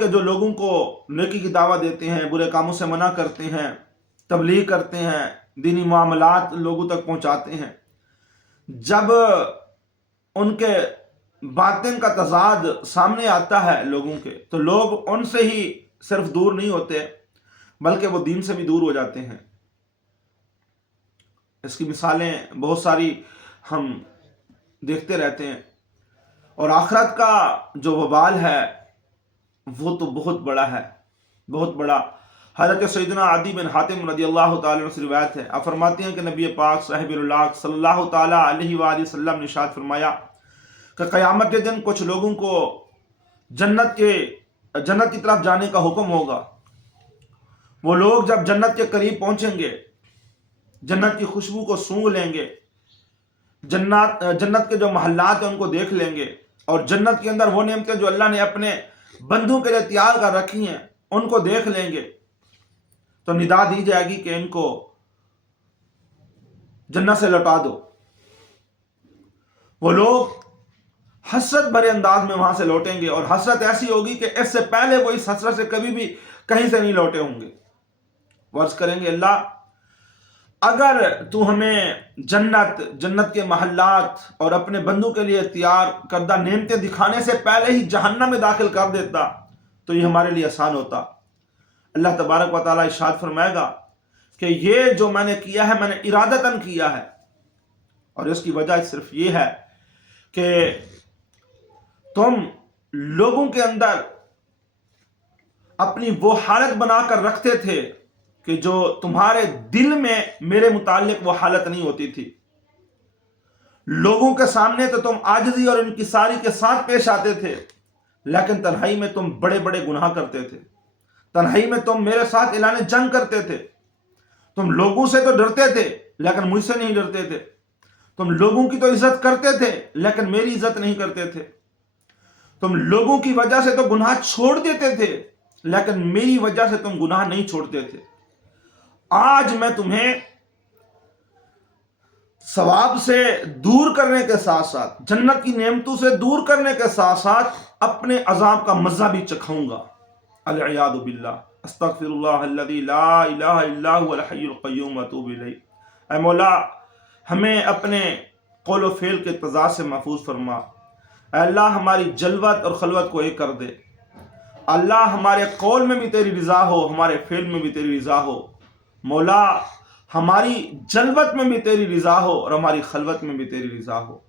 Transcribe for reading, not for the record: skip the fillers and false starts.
के जो लोगों को नेकी की दावत देते हैं, बुरे कामों से मना करते हैं, तबलीग करते हैं, दीनी मामलात लोगों तक पहुंचाते हैं, जब उनके बातिन का तजाद सामने आता है लोगों के, तो लोग उनसे ही सिर्फ दूर नहीं होते बल्कि वो दीन से भी दूर हो जाते हैं। इसकी मिसालें बहुत सारी हम देखते रहते हैं। और आखिरत का जो वबाल है वो तो बहुत बड़ा है, बहुत बड़ा। हज़रत सैयदना अदी बिन हातिम रज़ियल्लाहु ताला अन्हु से रिवायत है, आप फरमाते हैं कि नबी पाक साहिबुल्लाह सल्लल्लाहु ताला अलैहि वसल्लम ने इरशाद फरमाया कि क़यामत के दिन कुछ लोगों को जन्नत की तरफ जाने का हुक्म होगा। वो लोग जब जन्नत के करीब पहुंचेंगे, जन्नत की खुशबू को सूंघ लेंगे, जन्नत के जो महल्लात हैं उनको देख लेंगे, और जन्नत के अंदर वो नेमतें जो अल्लाह ने अपने बंदों के लिए तैयार कर रखी हैं उनको देख लेंगे, तो निदा दी जाएगी कि इनको जन्नत से लौटा दो। वो लोग हसरत भरे अंदाज में वहां से लौटेंगे, और हसरत ऐसी होगी कि इससे पहले वो इस हसरत से कभी भी कहीं से नहीं लौटे होंगे। वर्ज करेंगे, अल्लाह अगर तू हमें जन्नत के महल्लात और अपने बंदों के लिए तैयार करदा नेमतें दिखाने से पहले ही जहन्नम में दाखिल कर देता तो ये हमारे लिए आसान होता। अल्लाह तबारक व तआला इरशाद फरमाएगा कि ये जो मैंने किया है मैंने इरादतन किया है, और इसकी वजह सिर्फ ये है कि तुम लोगों के अंदर अपनी वो हालत बनाकर रखते थे कि जो तुम्हारे दिल में मेरे मुतालिक वो हालत नहीं होती थी। लोगों के सामने तो तुम आजिज़ी और इनकिसारी के साथ पेश आते थे, लेकिन तन्हाई में तुम बड़े बड़े गुनाह करते थे। तन्हाई में तुम मेरे साथ ऐलान जंग करते थे। तुम लोगों से तो डरते थे लेकिन मुझसे नहीं डरते थे। तुम लोगों की तो इज्जत करते थे लेकिन मेरी इज्जत नहीं करते थे। तुम लोगों की वजह से तो गुनाह छोड़ देते थे लेकिन मेरी वजह से तुम गुनाह नहीं छोड़ते थे। आज मैं तुम्हें सवाब से दूर करने के साथ साथ, जन्नत की नेमतों से दूर करने के साथ साथ अपने अजाब का मजा भी चखाऊंगा। अल-इयादु बिल्लाह, अस्तगफिरुल्लाह अल्लज़ी ला इलाहा इल्ला हुवल हय्युल क़य्यूम व अतूबु इलैह। ऐ मौला, हमें अपने कौल व फ़ेल के तज़ाद से महफूज फरमा। अल्लाह हमारी जलवत और खलवत को एक कर दे। अल्लाह हमारे कौल में भी तेरी रज़ा हो, हमारे फ़ेल में भी तेरी रज़ा हो। मौला, हमारी जलवत में भी तेरी रज़ा हो और हमारी खलवत में भी तेरी रज़ा हो।